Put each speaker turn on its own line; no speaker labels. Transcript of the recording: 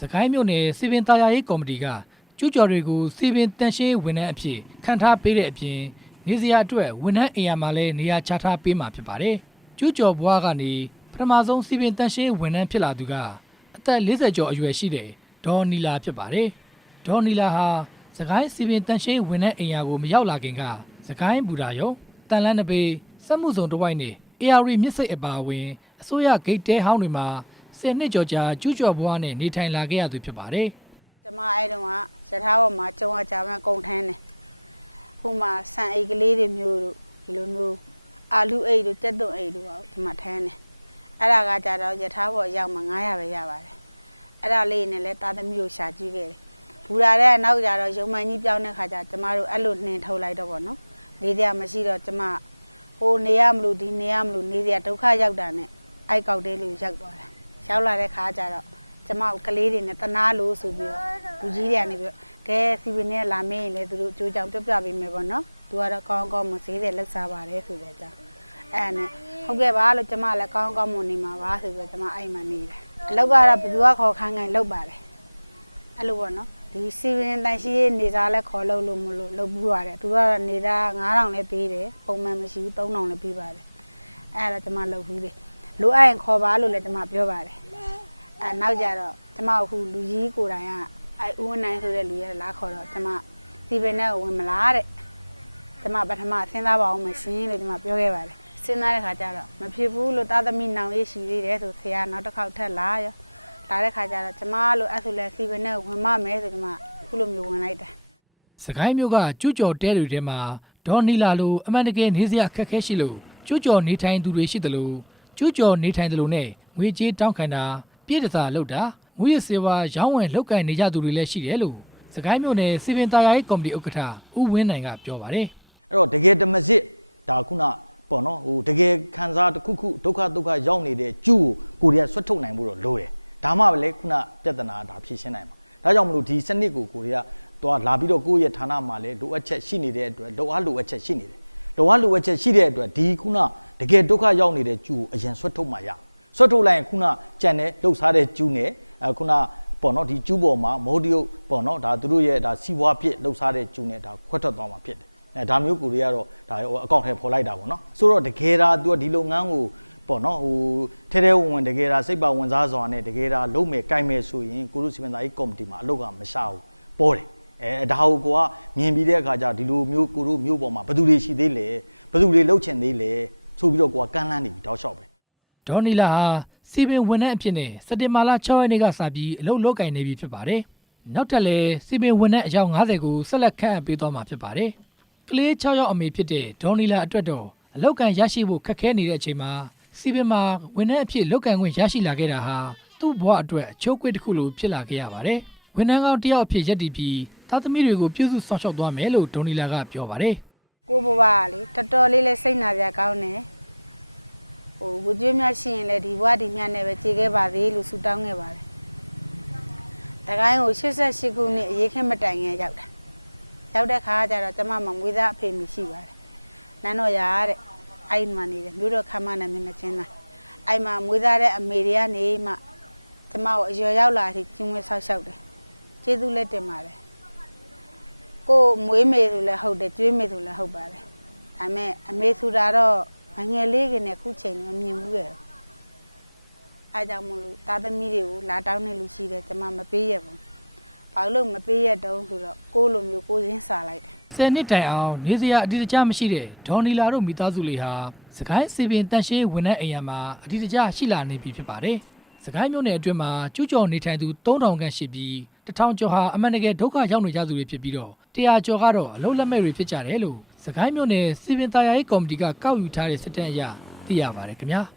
စကိုင်းမြို့နယ်စီပင်တာယာရေးကော်မတီကကျူးကျော်တွေကိုစီပင်တန်ရှင်းဝန်ထမ်းအဖြစ်ခံထားပေးတဲ့အပြင်နေစရာအတွက်ဝန်ထမ်းအိမ်ယာမှာလည်းနေရာချထားပေးမှာဖြစ်ပါတယ်။ကျူးကျော်ဘွားကနေပထမဆုံးစီပင်တန်ရှင်းဝန်ထမ်းဖြစ်လာသူကအသက်40ကျော်အရွယ်ရှိတဲ့ဒေါ်နီလာဖြစ်ပါတယ်။ဒေါ်နီလာဟာစကိုင်းစီပင်တန်ရှင်းဝန်ထမ်းအိမ်ယာကိုမရောက်လာခင်ကစကိုင်းဘူတာယုံတန်လန်းနဘေးစက်မှုစုံတစ်ဝိုက်နဲ့ AR မြစ်စိတ်အပါအဝင်အစိုးရဂိတ်တဲဟောင်းတွေမှာ 10နှစ်ကျော်ကြာကျူးကျော်ဘွားနဲ့နေထိုင်လာခဲ့ရသူဖြစ်ပါတယ်။
ကျမအဲ့တုန်းကရထားပေါ်မှာကျုံကကြာမှကုန်ထမ်းတယ်ဟိုမှာဆန်အိတ်ကလေးတွေမျိုးတို့ဒီလိုမျိုးအာလူအိတ်တို့တက်သွန်အိတ်တို့ကျမထမ်းတယ်အဲ့ဒါကကြတော့ရထားပေါ်ရောက်မှ900ပဲရပါတယ်အဲ့ဒါလေးနဲ့လဲတာသမီးကိုရှာကြည့်ခဲ့တယ်ဘူရာတဲ့နောက်ကြတော့ရုံမှန်ကြီးပြောင်းတဲ့ခါကျကျမတို့အဲ့လိုနှင်ထုတ်လိုက်တော့ဗောနော်နေတရားမရှိတော့ကျမဟိုနေရမလို့ဒီနေရမလို့နေတရားဒုက္ခရောက်တာနဲ့အိုက်ကောက်တဲလေးကိုရောက်သွားတယ် ရောက်လာတဲ့ခါကျတော့ကျမတို့ကလေးတွေနဲ့တနာလို့ဆိုပြီးတော့လူကြီးတွေကနေပြီးတော့ကဲစီပင်နဲ့လာမေးရင်လည်းသူတို့အကျိုးကြောင့်ပြပြပေးမယ်ပေါ့နော်သူကတော့ကောင်းကောင်းမဈေးတယ်လှုပ်ရှားပါတယ်ဆိုတဲ့အကြောင်းအဲ့ဒါနဲ့ဟုတ်ကဲ့ပါလို့ကျမလည်းကောင်းကောင်းမနေမှာပါဆိုပြီးတော့ကျမအိမ်မှာနေတယ်အလောက်ကတော့ဘယ်သူကခေါ်ခိုင်းခိုင်းလောက်ပါတယ်အဲ့လိုပေါ့နော်ဒီစီပင်တန်ရှိရေးနေစားလဲခေါ်လို့လို့မလို့လုပ်ဘူးရတယ်သူကတော့နေသား9000လည်းပေးတယ်ပုံမှန်မရှိဘူး3000လည်းပေးပါတယ်အဲ့ဒါတော့ကျမလုပ်ဘူးတယ် လိုအပ်ရင်ခေါ်ပါလို့လည်းကျမပြောပါတယ်အဲနောက်ကြတော့ကျမအခုလူကြီးကိုယ်တိုင်ကအဲဦးဝင်းနိုင်ဆိုတဲ့လူရဲ့လာခေါ်တော့ကျမစီပင်နဲ့ဝင်မလားတဲ့ကျမပထမစဉ်းစားပါအောင်မရှင်လို့ကျမပြောခဲ့ပါတယ်စဉ်းစားတဲ့ခါကျတော့မဖြစ်ဘူးလို့တာသမီနောင်ရေးရှိသေးတယ်ဆိုဆရာနောက်တစ်ခေါက်ထက်လာရောလာတဲ့ခါကျတော့ကျမလို့အဲ့ဆိုလဲစီပင်နဲ့ဝင်မမယ်ဆိုကျမအခုလိုမျိုးဝင်လိုက်တာ
စကိုင်းမြို့ကကျူးကျော်တဲတွေထဲမှာဒေါ်နီလာလိုအမှန်တကယ်နေစရာအခက်အခဲရှိလို့ကျူးကျော်နေထိုင်သူတွေရှိတယ်လို့ ကျူးကျော်နေထိုင်တယ်လို့နဲ့ငွေကြေးတောင်းခံတာပြည့်တစားလုပ်တာငွေရစေဝါရောင်းဝယ်လုပ်ကိုင်နေကြသူတွေလည်းရှိတယ်လို့စကိုင်းမြို့နယ်စီပင်တာယာရေးကော်မတီဥက္ကဋ္ဌဦးဝင်းနိုင်ကပြောပါတယ်
အဲ့တော့တကယ်တမစစ်ဒါခုနပေါ့နော်ဟိုတကယ်ခံစားတစ်ခုခုဒုက္ခဒုက္ခရောက်နေတဲ့ကျူကိုကိုရီးယားဆွတ်ထုတ်နိုင်ဖို့တော့လိုတယ်ဒါမှပဲလေခုနပြဿနာဒါဖြေရှင်းနိုင်မှာဒါကြောင့်မလို့ဒီစနစ်ကိုကိုရီးယားတော့လာပြီးတော့ကိုယ့်ရဲ့ဌာနမှာလည်းလိုအပ်ချက်ရှိနေတဲ့အတွက်လိုအားလိုအပ်ချက်ရှိနေတယ် လိုအားလိုအပ်ချက်ရှိတဲ့အတွက်ဒီခုနတကယ်ဒုက္ခရောက်နေတဲ့ကျူကိုအရင်ဆွတ်ထုတ်မှရဆွတ်ထုတ်လိုက်ရင်ခုနကြံတဲ့လှုပ်ရှားတဲ့ကျူနဲ့အခုနပေါ့နော်ဒီကျူပေါ်မှာမိုးတရုပ်ပေါ့နော်ဒါသူတို့ရဲ့ဒါစီးပွားပြစ်လှုပ်ရှားတဲ့ကျူနဲ့ဒါခွက်ထွက်သွားမှာဖြစ်တယ်အဲဒါမျိုးကိုတွေကတော့ဒါဟိုအကောင့်ထဲပေါ်လိုက်တာပေါ့နော်ဆိုတော့တကယ်ဒါသူကဒီလုပ်ငန်းကိုပေါ့နော်ဟိုထဲထဲဝင်ဝင်တကယ်ဒါစိတ်ပါဝင်စားစွာနဲ့တကယ်ဒါလုံးမယ်ကြိုက်မယ်ဆိုရင်ကိုလူစီမံသားရေးကော်မတီမှာအလုပ်ကမရှာဘူးပေါ်တယ် အဲဒါကိုကိုကမြင်ပြီးတဲ့အခါကျဒီလိုမျိုးကိုတို့မျိုးပေါ်မှာဘယ်သူတွေရှိသေးလဲဘယ်သူတွေလှုပ်ချင်သေးလဲဆိုပြီးတော့ကိုကကန့်လန့်နေပြီတောက်လျှောက်ပဲ
ဒေါ်နီလာဟာစီပင်ဝန်ထမ်းအဖြစ်နဲ့စက်တင်ဘာလ6ရက်နေ့ကစပြီးအလုပ်လုပ်ကိုင်နေပြီဖြစ်ပါတယ်နောက်ထပ်လည်းစီပင်ဝန်ထမ်းအယောက်90ကိုဆက်လက်ခန့်အပ်ပေးသွားမှာဖြစ်ပါတယ်ကလေး6ယောက်အမေဖြစ်တဲ့ဒေါ်နီလာအတွက်တော့အလောက်ကန်ရရှိဖို့ခက်ခဲနေတဲ့အချိန်မှာစီပင်မှာဝန်ထမ်းအဖြစ်လောက်ကန်ခွင့်ရရှိလာခဲ့တာဟာသူ့ဘဝအတွက်အချိုးကွေးတစ်ခုလိုဖြစ်လာခဲ့ရပါတယ် ဝန်ထမ်းကောင်းတစ်ယောက်အဖြစ်ရက်တည်ပြီးသားသမီးတွေကိုပြုစုဆောင်ရှောက်သွားမယ်လို့ဒေါ်နီလာကပြောပါတယ်
ကိုဘဘကလေတော်တော်လေးလဲစိတ်နာကြကောင်းတယ်ဟိုဝကြွေးများရှိရင်လည်းဒီဘဝဒီမြတ်နဲ့ပဲခြေခဲ့ပါသေးလို့ဆုတောင်းခဲ့ပါတယ်တကိုင်းကို88ခုနှစ်အရေးခင်းမတိုင်ငယ်ရောက်တာရောက်တဲ့ခါကျတော့ကျမမမွေးသားအဖေမရှိပါတယ်နန်းတော်ရာတဲ့အဲ့ဒီမှာနေတယ်မြို့တော်ခမ်းမနဲ့မျက်နှာချင်းသားအဲ့မှာမွေးသားတဲ့အမေတွေကနေမှကျမကိုအရွယ်ရောက်လာထိကျင်းဝဲဆောက်ရှောက်တယ် ကျေးဇူးလက်တင်ပါတယ်ကိုယ်မွေးမေဆိုလည်းဟုတ်တယ်ကျွေးမေဆိုလည်းဟုတ်ပါတယ်ဒါပေမဲ့အမေဆိုတာတော့ငယ်ငယ်လေးကနဲ့ခုချိန်မမြင်ဘူးရဲ့အဲကြောင့်မလို့သားသမီးတွေကိုလာတောင်းနေလူရှိတယ်ကျွန်မမပေးရဘူးဘာလို့မပေးရတုံးဆိုတော့ကိုယ်လိုမျိုးကိုယ်ရင်းစားလိုက်တယ်
ဆယ်နှစ်တိုင်အောင်နေစရာအတိအကျမရှိတဲ့ဒေါ်နီလာတို့မိသားစုလေးဟာစကိုင်းစီပင်တန်ရှင်းဝန်ထမ်းအိမ်ယာမှာအတိအကျရှိလာနေပြီဖြစ်ပါတယ်။စကိုင်းမြို့နယ်အတွင်းမှာကျူးကျော်နေထိုင်သူ3000ခန့်ရှိပြီး 1000ကျော်ဟာအမှန်တကယ်ဒုက္ခရောက်နေကြသူတွေဖြစ်ပြီးတော့100ကျော်ကတော့အလုံးလက်မဲ့တွေဖြစ်ကြတယ်လို့စကိုင်းမြို့နယ်စီပင်တာယာရေးကော်မတီကကောက်ယူထားတဲ့စစ်တမ်းအရသိရပါတယ်ခင်ဗျာ။